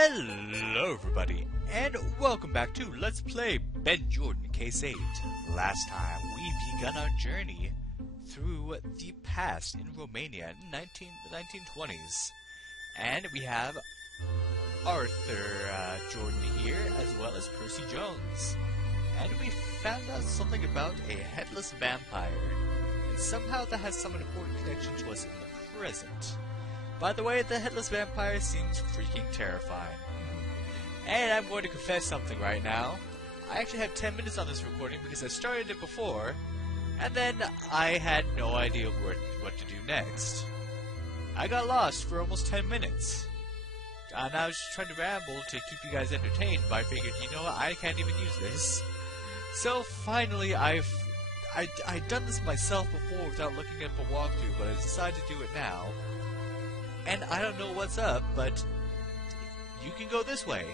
Hello everybody, and welcome back to Let's Play Ben Jordan Case 8. Last time, we begun our journey through the past in Romania in the 1920s. And we have Arthur Jordan here, as well as Percy Jones. And we found out something about a headless vampire, and somehow that has some important connection to us in the present. By the way, the headless vampire seems freaking terrifying. And I'm going to confess something right now. I actually had 10 minutes on this recording because I started it before, and then I had no idea what to do next. I got lost for almost 10 minutes. And I was just trying to ramble to keep you guys entertained, but I figured, you know what, I can't even use this. So finally, I'd done this myself before without looking up a walkthrough, but I decided to do it now. And I don't know what's up, but you can go this way.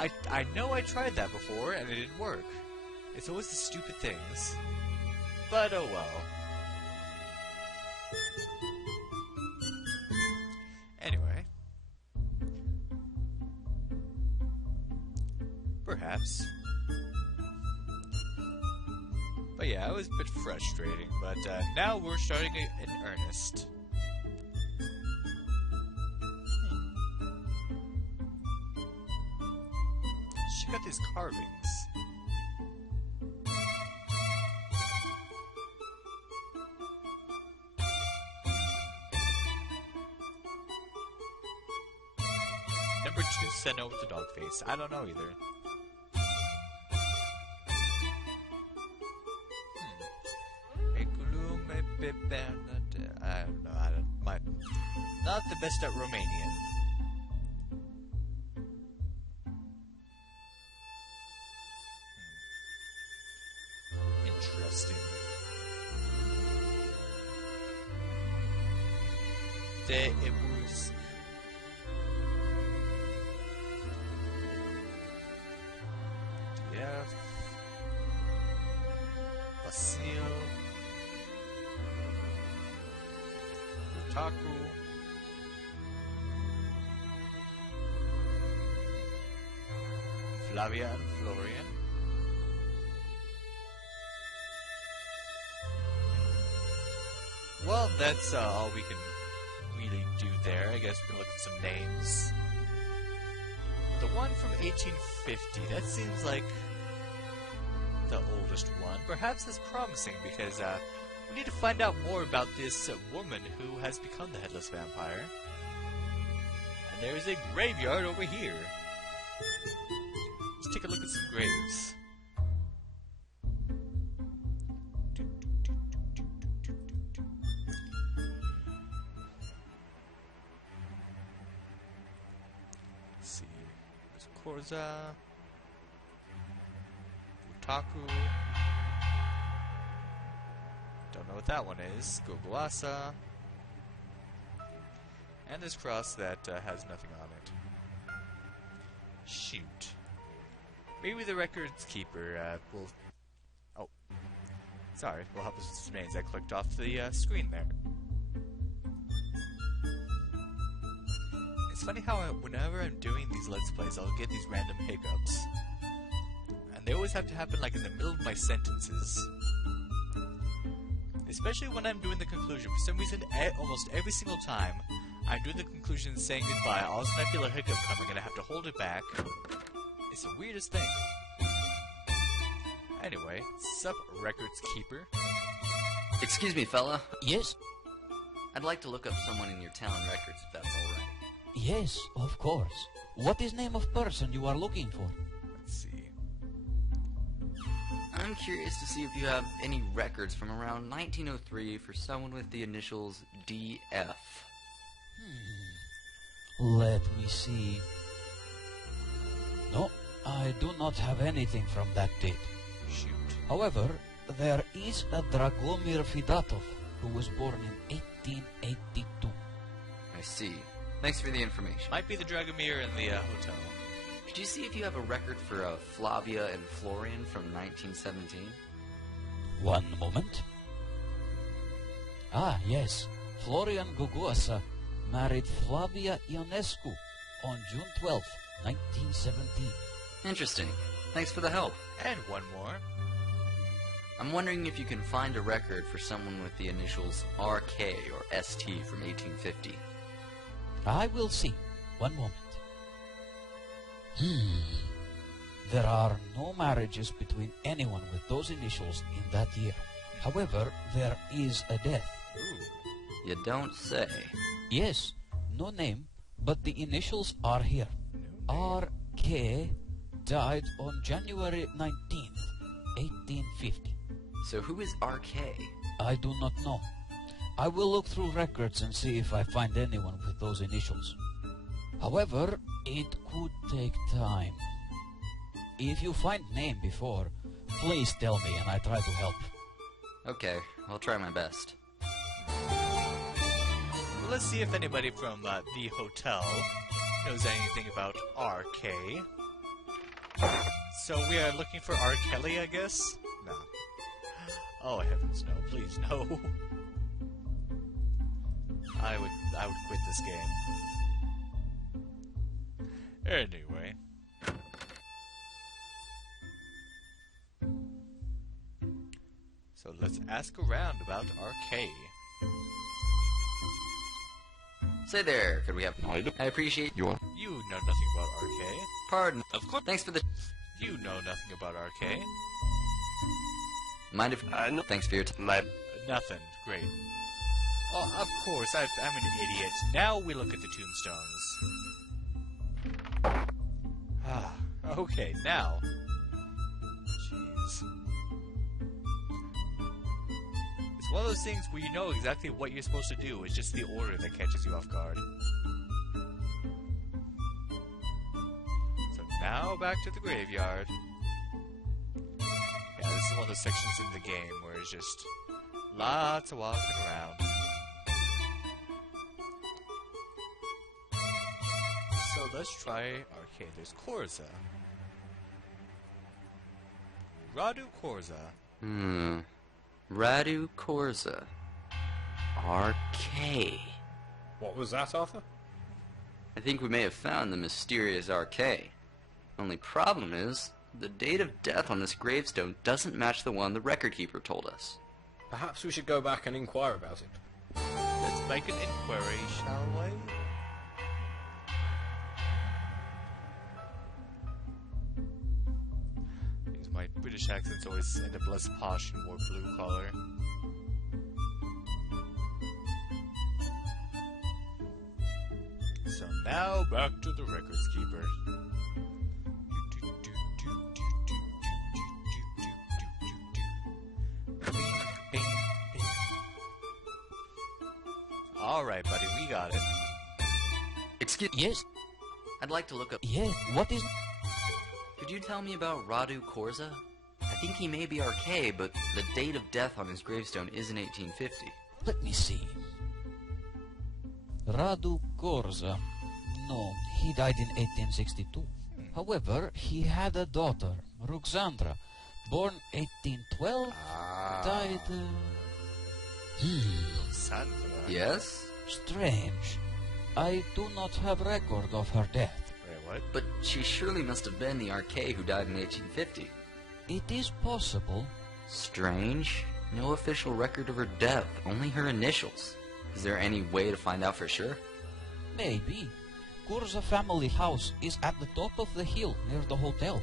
I know I tried that before, and it didn't work. It's always the stupid things. But oh well. Anyway. Perhaps. But yeah, it was a bit frustrating, but now we're starting in earnest. Check out these carvings. Number 2 Senno with the dog face. I don't know either. I don't know. Not the best at Romanian. Interesting. De Ebus. DF. Basil. Otaku. Flavia and Florian. Well, that's all we can really do there. I guess we can look at some names. The one from 1850, that seems like the oldest one. Perhaps that's promising because we need to find out more about this woman who has become the headless vampire. And there's a graveyard over here. Let's take a look at some graves. Korza, Utaku, don't know what that one is, Goguasa, and this cross that has nothing on it. Shoot. Maybe the records keeper will... Oh. Sorry, will help us with some names. I clicked off the screen there. It's funny how whenever I'm doing these Let's Plays, I'll get these random hiccups. And they always have to happen like in the middle of my sentences. Especially when I'm doing the conclusion. For some reason, almost every single time, I'm doing the conclusion saying goodbye, all of a sudden I feel a hiccup coming and I have to hold it back. It's the weirdest thing. Anyway, sup, records keeper? Excuse me, fella. Yes? I'd like to look up someone in your town records, if that's alright. Yes, of course. What is name of person you are looking for? Let's see. I'm curious to see if you have any records from around 1903 for someone with the initials DF. Let me see. No, I do not have anything from that date. Shoot. However, there is a Dragomir Fidatov who was born in 1882. I see. Thanks for the information. Might be the Dragomir in the hotel. Could you see if you have a record for Flavia and Florian from 1917? One moment. Ah, yes. Florian Goguasa married Flavia Ionescu on June 12, 1917. Interesting. Thanks for the help. And one more. I'm wondering if you can find a record for someone with the initials RK or ST from 1850. I will see. One moment. There are no marriages between anyone with those initials in that year. However, there is a death. Ooh. You don't say. Yes, no name, but the initials are here. RK died on January 19th, 1850. So who is RK? I do not know. I will look through records and see if I find anyone with those initials. However, it could take time. If you find name before, please tell me and I try to help. Okay, I'll try my best. Well, let's see if anybody from the hotel knows anything about RK. So we are looking for R. Kelly, I guess? No. Oh heavens, no! Please, no! I would quit this game. Anyway. So let's ask around about RK. Say there, could we have... I appreciate your... You know nothing about RK. Pardon. Of course. Thanks for the... You know nothing about RK. Mind if... no. Thanks for your time. Nothing. Great. Oh, of course, I'm an idiot. Now we look at the tombstones. Ah, okay, now. Jeez. It's one of those things where you know exactly what you're supposed to do. It's just the order that catches you off guard. So now back to the graveyard. Yeah, this is one of those sections in the game where it's just lots of walking around. So let's try arcade. There's Korza. Radu Korza. Radu Korza. RK. What was that, Arthur? I think we may have found the mysterious RK. Only problem is, the date of death on this gravestone doesn't match the one the record keeper told us. Perhaps we should go back and inquire about it. Let's make an inquiry, shall we? Because my British accents always end up less posh and more blue collar. So now back to the records keeper. Alright, buddy, we got it. Excuse... Yes? I'd like to look up... Yeah, what is... Could you tell me about Radu Korza? I think he may be RK, but the date of death on his gravestone is in 1850. Let me see. Radu Korza. No, he died in 1862. However, he had a daughter, Ruxandra, born 1812, died... Sandra. Yes? Strange. I do not have record of her death. Wait, what? But she surely must have been the RK who died in 1850. It is possible. Strange. No official record of her death, only her initials. Is there any way to find out for sure? Maybe. Korza family house is at the top of the hill near the hotel.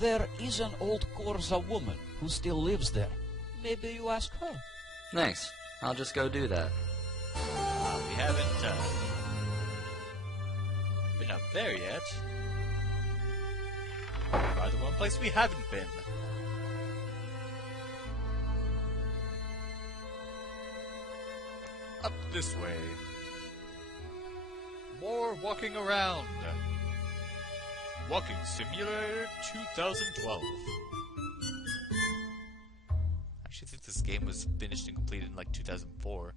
There is an old Korza woman who still lives there. Maybe you ask her. Thanks. I'll just go do that. We haven't been up there yet. By the one place we haven't been. Up this way. More walking around. Walking Simulator 2012. I actually think this game was finished and completed in like 2004.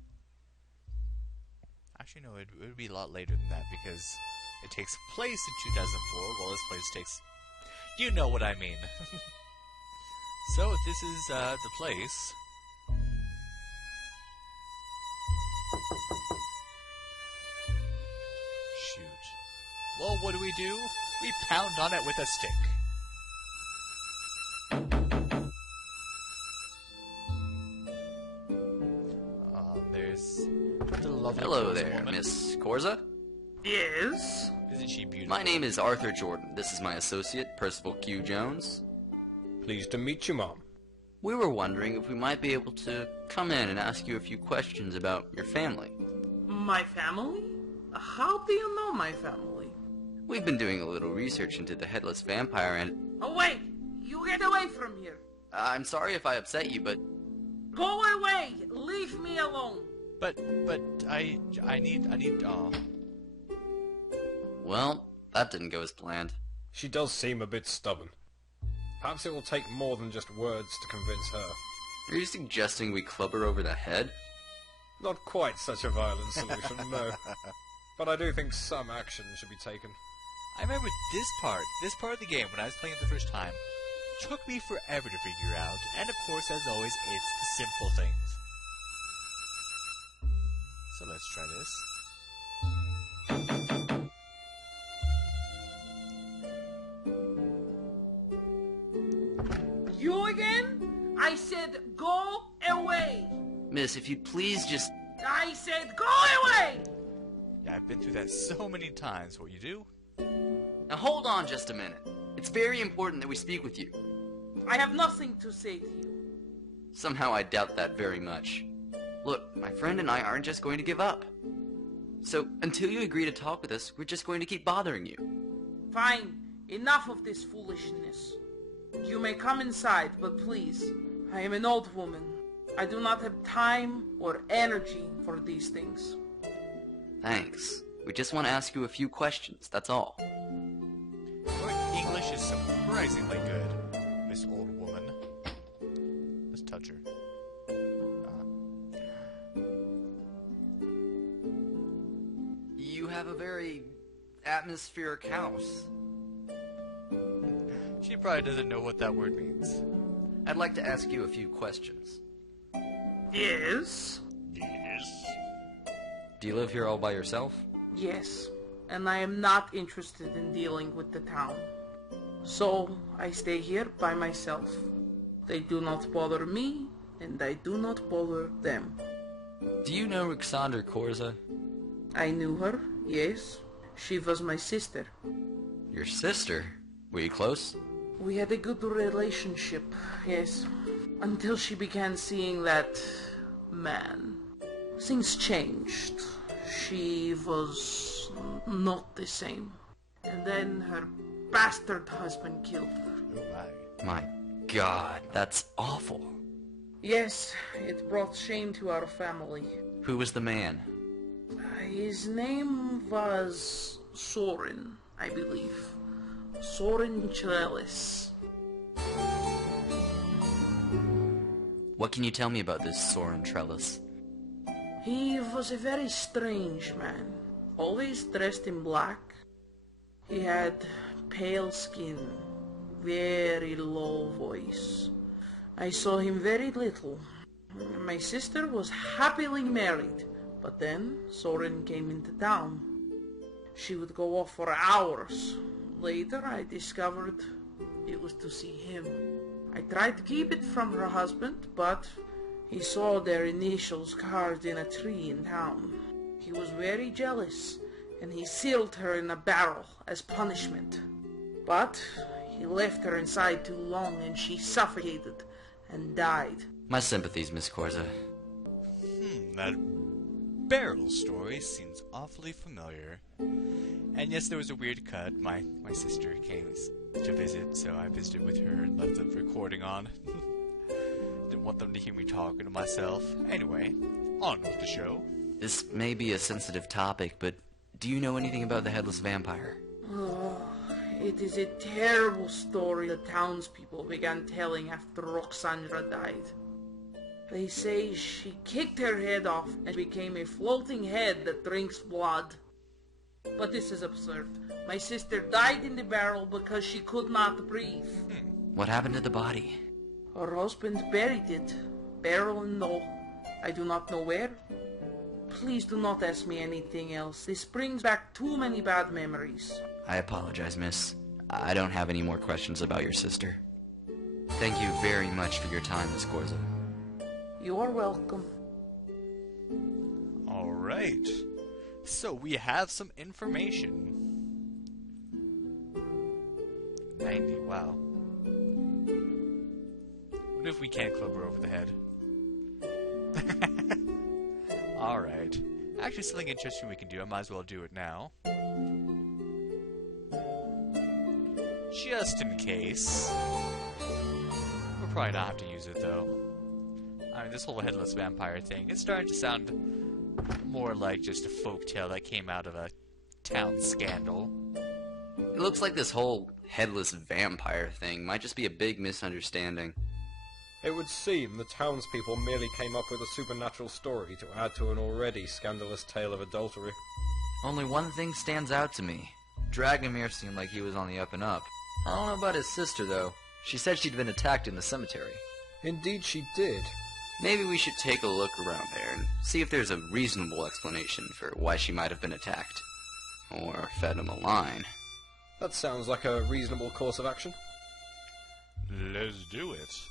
Actually, no, it would be a lot later than that because it takes place in 2004, while this place takes... You know what I mean. So, this is the place. Shoot. Well, what do? We pound on it with a stick. There's the lovely Hello Corza there, woman. Miss Corza. Yes? Isn't she beautiful? My name is Arthur Jordan. This is my associate, Percival Q. Jones. Pleased to meet you, Mom. We were wondering if we might be able to come in and ask you a few questions about your family. My family? How do you know my family? We've been doing a little research into the Headless Vampire and... Oh, wait! You get away from here! I'm sorry if I upset you, but... Go away! Leave me alone! But I need Well, that didn't go as planned. She does seem a bit stubborn. Perhaps it will take more than just words to convince her. Are you suggesting we club her over the head? Not quite such a violent solution, no. But I do think some action should be taken. I remember this part of the game when I was playing it the first time, took me forever to figure out, and of course, as always, it's the simple things. So let's try this. You again? I said go away! Miss, if you'd please just... I said go away! Yeah, I've been through that so many times. What you do? Now hold on just a minute. It's very important that we speak with you. I have nothing to say to you. Somehow I doubt that very much. Look, my friend and I aren't just going to give up. So, until you agree to talk with us, we're just going to keep bothering you. Fine. Enough of this foolishness. You may come inside, but please, I am an old woman. I do not have time or energy for these things. Thanks. We just want to ask you a few questions, that's all. Your English is surprisingly good, Miss Old Woman. Let's touch her. You have a very atmospheric house. She probably doesn't know what that word means. I'd like to ask you a few questions. Yes? Yes. Do you live here all by yourself? Yes. And I am not interested in dealing with the town. So, I stay here by myself. They do not bother me, and I do not bother them. Do you know Ruxandra Corza? I knew her, yes. She was my sister. Your sister? Were you close? We had a good relationship, yes. Until she began seeing that man. Things changed. She was not the same. And then her bastard husband killed her. Oh my. My God, that's awful. Yes, it brought shame to our family. Who was the man? His name was Soren, I believe. Soren Trellis. What can you tell me about this Soren Trellis? He was a very strange man, always dressed in black. He had pale skin, very low voice. I saw him very little. My sister was happily married, but then Soren came into town. She would go off for hours. Later I discovered it was to see him. I tried to keep it from her husband, but he saw their initials carved in a tree in town. He was very jealous, and he sealed her in a barrel as punishment. But he left her inside too long, and she suffocated and died. My sympathies, Miss Corza. That barrel story seems awfully familiar. And yes, there was a weird cut. My sister came to visit, so I visited with her and left the recording on. Didn't want them to hear me talking to myself. Anyway, on with the show. This may be a sensitive topic, but do you know anything about the Headless Vampire? Oh, it is a terrible story the townspeople began telling after Ruxandra died. They say she kicked her head off and became a floating head that drinks blood. But this is absurd. My sister died in the barrel because she could not breathe. What happened to the body? Her husband buried it, barrel and all. I do not know where. Please do not ask me anything else. This brings back too many bad memories. I apologize, miss. I don't have any more questions about your sister. Thank you very much for your time, Miss Gorza. You are welcome. Alright. So we have some information. 90, wow. What if we can't club her over the head? Alright. Actually, something interesting we can do. I might as well do it now. Just in case. We'll probably not have to use it, though. I mean, this whole headless vampire thing is starting to sound more like just a folktale that came out of a town scandal. It looks like this whole headless vampire thing might just be a big misunderstanding. It would seem the townspeople merely came up with a supernatural story to add to an already scandalous tale of adultery. Only one thing stands out to me. Dragomir seemed like he was on the up and up. I don't know about his sister, though. She said she'd been attacked in the cemetery. Indeed she did. Maybe we should take a look around there and see if there's a reasonable explanation for why she might have been attacked. Or fed a malign. That sounds like a reasonable course of action. Let's do it.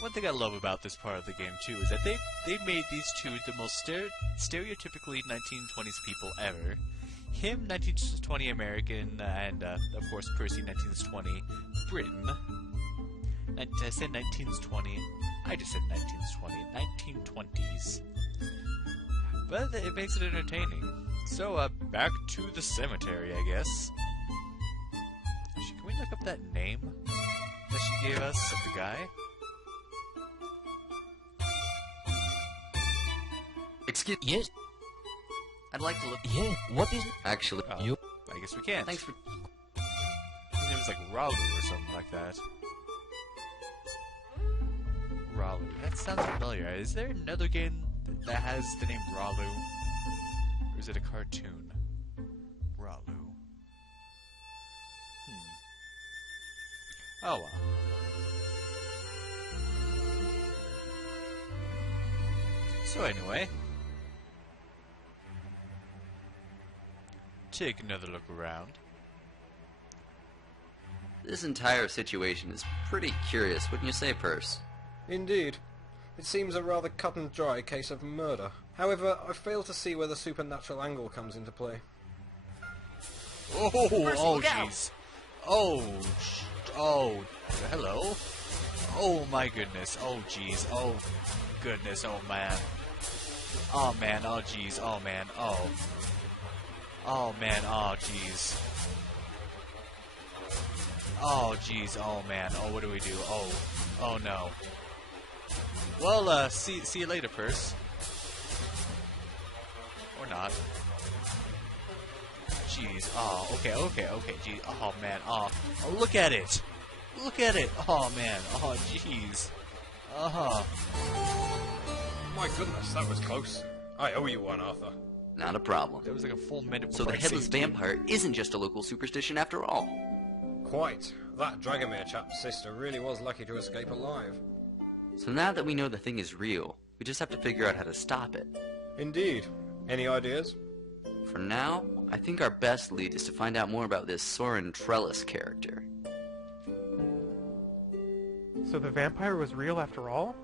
One thing I love about this part of the game, too, is that they made these two the most stereotypically 1920s people ever. Him, 1920 American, and, of course, Percy, 1920 Britain. I said 1920. I just said 1920. 1920s. But it makes it entertaining. So, back to the cemetery, I guess. Actually, can we look up that name that she gave us of the guy? Excuse... Yes, I'd like to look... yeah, what is... Actually... You... I guess we can't. Thanks for... It was like Ralu or something like that. Ralu. That sounds familiar. Is there another game that has the name Ralu? Or is it a cartoon? Ralu. Oh well. So anyway, take another look around. This entire situation is pretty curious, wouldn't you say, Perce? Indeed. It seems a rather cut and dry case of murder. However, I fail to see where the supernatural angle comes into play. Oh, jeez. Oh, hello. Oh my goodness. Oh, jeez. Oh, goodness. Oh, man. Oh, man. Oh, jeez. Oh, man. Oh. Oh, man. Oh, jeez. Oh, jeez. Oh, man. Oh, what do we do? Oh. Oh, no. Well, see you later, Perce. Or not. Jeez. Oh, okay, jeez. Oh, man. Oh, look at it. Look at it. Oh, man. Oh, jeez. My goodness, that was close. I owe you one, Arthur. Not a problem. There was like a full minute So before the I headless saved you. vampire isn't just a local superstition after all. Quite. That Dragomir chap's sister really was lucky to escape alive. So now that we know the thing is real, we just have to figure out how to stop it. Indeed. Any ideas? For now, I think our best lead is to find out more about this Soren Trellis character. So the vampire was real after all?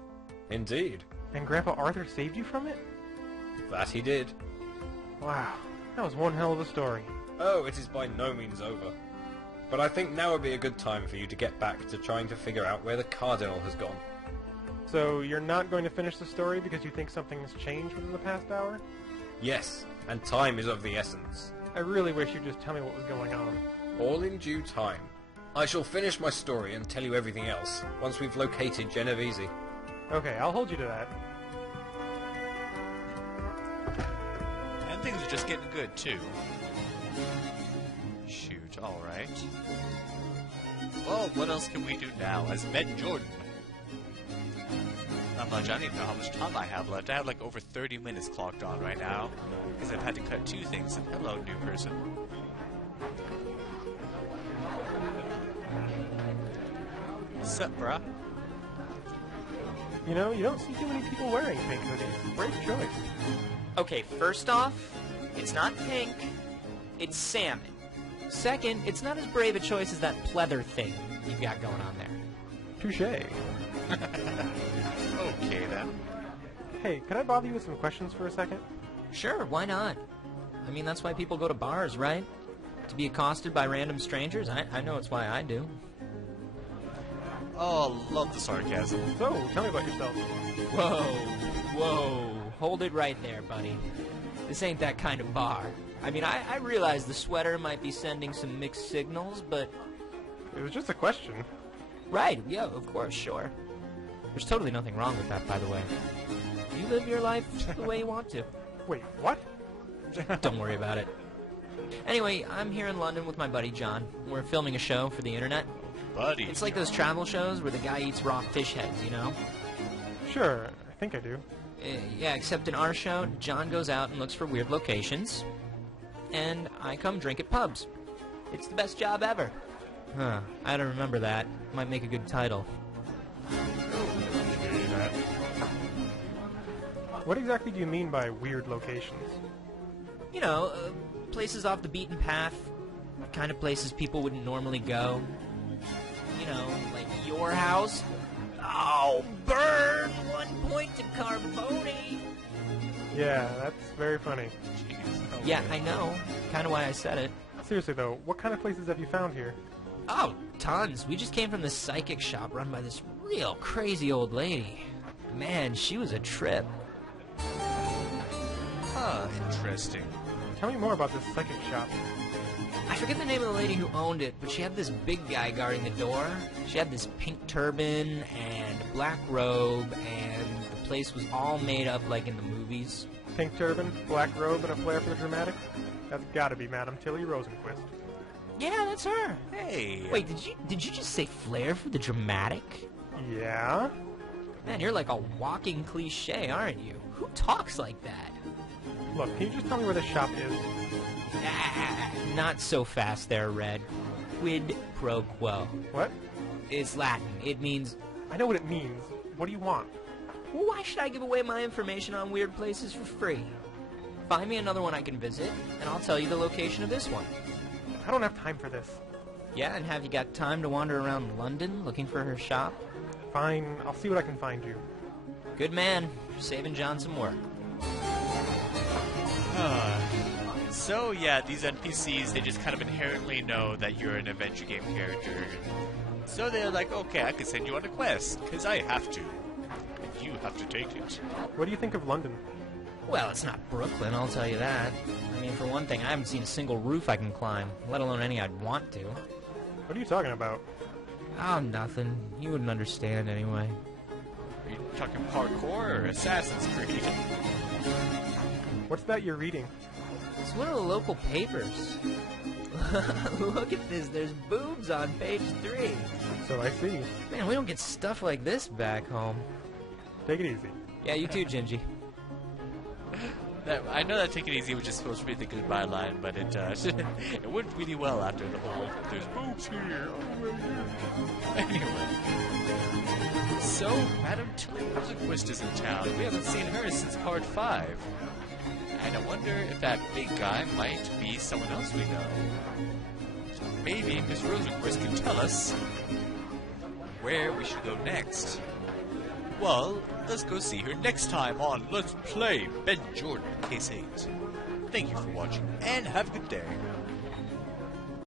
Indeed. And Grandpa Arthur saved you from it? That he did. Wow, that was one hell of a story. Oh, it is by no means over. But I think now would be a good time for you to get back to trying to figure out where the Cardinal has gone. So you're not going to finish the story because you think something has changed within the past hour? Yes, and time is of the essence. I really wish you'd just tell me what was going on. All in due time. I shall finish my story and tell you everything else once we've located Genovese. Okay, I'll hold you to that. And things are just getting good, too. Shoot, alright. Well, what else can we do now as Ben Jordan? Not much. I don't even know how much time I have left. I have like over 30 minutes clocked on right now because I've had to cut two things. And hello, new person. Sup, bruh? You know, you don't see too many people wearing pink hoodies. Great choice. Okay, first off, It's not pink. It's salmon. Second, it's not as brave a choice as that pleather thing you've got going on there. Touche. Okay, then. Hey, could I bother you with some questions for a second? Sure, why not? I mean, that's why people go to bars, right? To be accosted by random strangers? I know it's why I do. Oh, love the sarcasm. So, tell me about yourself. Whoa. Hold it right there, buddy. This ain't that kind of bar. I mean, I realize the sweater might be sending some mixed signals, but... It was just a question. Right, yeah, of course, sure. There's totally nothing wrong with that, by the way. You live your life the way you want to. Wait, what? Don't worry about it. Anyway, I'm here in London with my buddy John. We're filming a show for the internet. Buddy. It's like those travel shows where the guy eats raw fish heads, you know? Sure, I think I do. Yeah, except in our show, John goes out and looks for weird locations, and I come drink at pubs. It's the best job ever. Huh, I don't remember that. Might make a good title. What exactly do you mean by weird locations? You know, places off the beaten path, kind of places people wouldn't normally go. You know, like your house. Oh, burn! 1 point to Carboni! Yeah, that's very funny. Jeez. Yeah, I know. Kind of why I said it. Seriously though, what kind of places have you found here? Oh, tons. We just came from this psychic shop run by this real crazy old lady. Man, she was a trip. Huh, interesting. Tell me more about this psychic shop. I forget the name of the lady who owned it, but she had this big guy guarding the door. She had this pink turban and a black robe, and the place was all made up like in the movies. Pink turban, black robe, and a flair for the dramatic? That's gotta be Madame Tilly Rosenquist. Yeah, that's her. Hey. Wait, did you just say flair for the dramatic? Yeah? Man, you're like a walking cliche, aren't you? Who talks like that? Look, can you just tell me where this shop is? Not so fast there, Red. Quid pro quo. What? It's Latin. It means... I know what it means. What do you want? Well, why should I give away my information on weird places for free? Find me another one I can visit, and I'll tell you the location of this one. I don't have time for this. Yeah, and have you got time to wander around London looking for her shop? Fine, I'll see what I can find you. Good man. Saving John some work. So, yeah, these NPCs, they just kind of inherently know that you're an adventure game character. So they're like, okay, I can send you on a quest, because I have to. And you have to take it. What do you think of London? Well, it's not Brooklyn, I'll tell you that. I mean, for one thing, I haven't seen a single roof I can climb, let alone any I'd want to. What are you talking about? Oh, nothing. You wouldn't understand anyway. Are you talking parkour or Assassin's Creed? What's that you're reading? It's one of the local papers. Look at this. There's boobs on page 3. So I see. Man, we don't get stuff like this back home. Take it easy. Yeah, you too, Gingy. I know that "Take It Easy" was just supposed to be the goodbye line, but it it worked really well after the whole "there's boobs here." Anyway, so Madame Tilly Rosenquist is in town. We haven't seen her since part 5, and I wonder if that big guy might be someone else we know. So maybe Miss Rosenquist can tell us where we should go next. Well, let's go see her next time on Let's Play Ben Jordan Case 8. Thank you for watching, and have a good day.